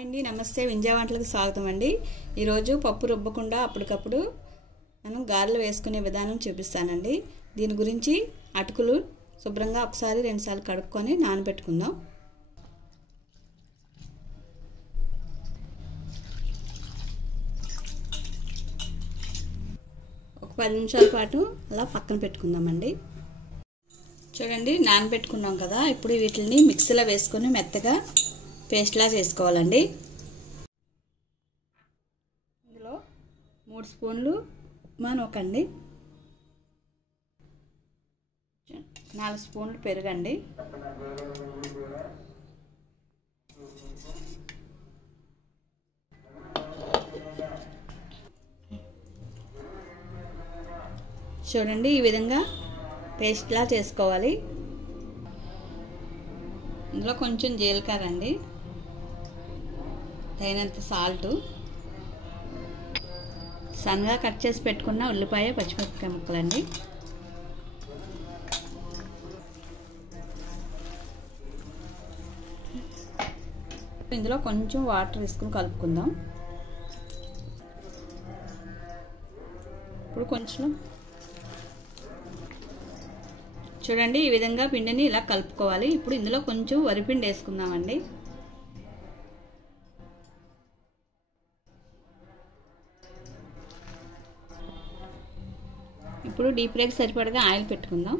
Hi అండి, నమస్తే. వింజా వంటలకు స్వాగతం అండి. ఈరోజు పప్పు రుబ్బకుండా అప్పటికప్పుడు మనం గారెలు వేసుకునే విధానం చూపిస్తానండి. దీని గురించి అటుకులు శుభ్రంగా ఒకసారి రెండుసార్లు కడుక్కొని నానబెట్టుకుందాం. ఒక 10 నిమిషాల పాటు అలా పక్కన పెట్టుకుందామండి. చూడండి, నానబెట్టుకున్నాం కదా. ఇప్పుడు వీటిని మిక్సీలో వేసుకొని మెత్తగా పేస్ట్లా చేసుకోవాలండి. ఇందులో 3 స్పూన్లు మనోకండి, 4 స్పూన్లు పెరుగండి, చూడండి ఈ విధంగా పేస్ట్లా చేసుకోవాలి. ఇందులో కొంచెం జీలకర్ర అండి, తగినంత సాల్ట్, సన్నగా కట్ చేసి పెట్టుకున్న ఉల్లిపాయ పచ్చిమిరపకాయ ముక్కలండి, ఇందులో కొంచెం వాటర్ వేసుకుని కలుపుకుందాం. ఇప్పుడు కొంచెం చూడండి ఈ విధంగా పిండిని ఇలా కలుపుకోవాలి. ఇప్పుడు ఇందులో కొంచెం వరిపిండి వేసుకుందామండి. ఇప్పుడు డీప్ ఫ్రైకి సరిపడగా ఆయిల్ పెట్టుకుందాం.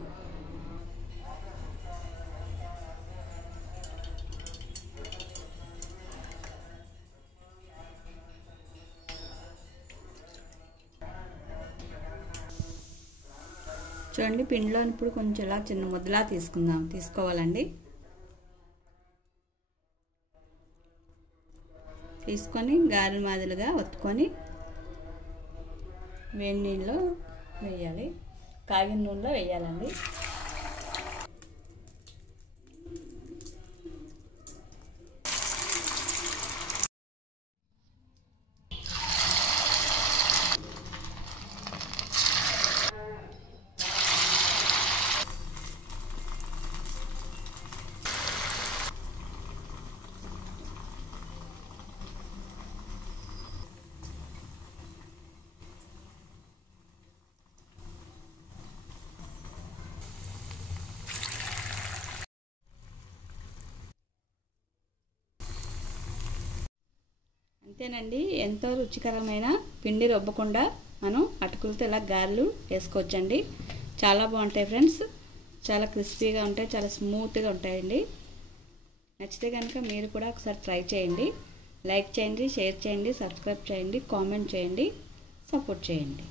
చూడండి పిండిలో ఇప్పుడు కొంచెం ఇలా చిన్న ముద్దలా తీసుకోవాలండి. తీసుకొని గారెల మాదిరిగా ఒత్తుకొని వేడి నీళ్ళలో వేయాలి, కాగిన నూనెలో వేయాలండి. అంతేనండి, ఎంతో రుచికరమైన పిండి రుబ్బకుండా మనం అటుకులతో ఇలా గారెలు వేసుకోవచ్చండి. చాలా బాగుంటాయి ఫ్రెండ్స్, చాలా క్రిస్పీగా ఉంటాయి, చాలా స్మూత్గా ఉంటాయండి. నచ్చితే కనుక మీరు కూడా ఒకసారి ట్రై చేయండి. లైక్ చేయండి, షేర్ చేయండి, సబ్స్క్రైబ్ చేయండి, కామెంట్ చేయండి, సపోర్ట్ చేయండి.